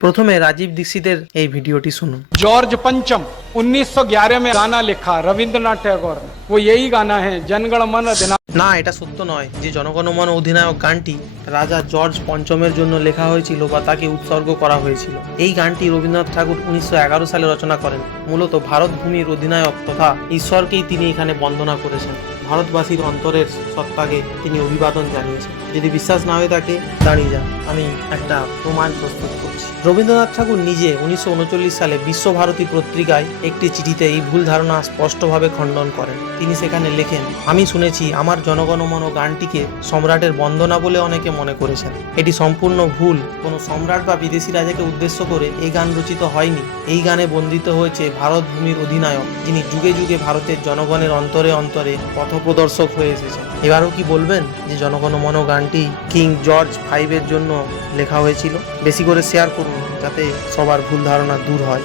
প্রথমে রাজীব দীক্ষিতের এই ভিডিওটি শুনুন। জর্জ পঞ্চম উনিশশো গ্যারে মে গানা লেখা রবীন্দ্রনাথ ঠাকুর। ও এই গানা হ্যাঁ জনগণ মন না এটা সত্য নয় যে জনগণমন অধিনায়ক গানটি রাজা জর্জ পঞ্চমের জন্য লেখা হয়েছিল বা তাকে উৎসর্গ করা হয়েছিল। এই গানটি রবীন্দ্রনাথ ঠাকুর উনিশশো এগারো সালে রচনা করেন। মূলত ভারত ভূমির অধিনায়ক তথা ঈশ্বরকেই তিনি এখানে বন্দনা করেছেন। ভারতবাসীর অন্তরের সত্তাকে তিনি অভিবাদন জানিয়েছেন। যদি বিশ্বাস না হয়ে থাকে, দাঁড়িয়ে যান। আমি একটা প্রমাণ প্রস্তুত করছি। রবীন্দ্রনাথ ঠাকুর নিজে উনিশশো উনচল্লিশ সালে বিশ্বভারতী পত্রিকায় একটি চিঠিতে এই ভুল ধারণা স্পষ্টভাবে খণ্ডন করেন। তিনি সেখানে লেখেন, আমি শুনেছি আমার জনগণমন গানটিকে সম্রাটের বন্দনা বলে অনেকে মনে করেছেন। এটি সম্পূর্ণ ভুল। কোনো সম্রাট বা বিদেশি রাজাকে উদ্দেশ্য করে এই গান রচিত হয়নি। এই গানে বন্দিত হয়েছে ভারত ভূমির অধিনায়ক। যিনি যুগে যুগে ভারতের জনগণের অন্তরে অন্তরে পথপ্রদর্শক হয়ে এসেছে। এবারও কি বলবেন যে জনগণ জনগণমন গানটি কিং জর্জ ফাইভের জন্য লেখা হয়েছিল? বেশি করে শেয়ার করুন, যাতে সবার ভুল ধারণা দূর হয়।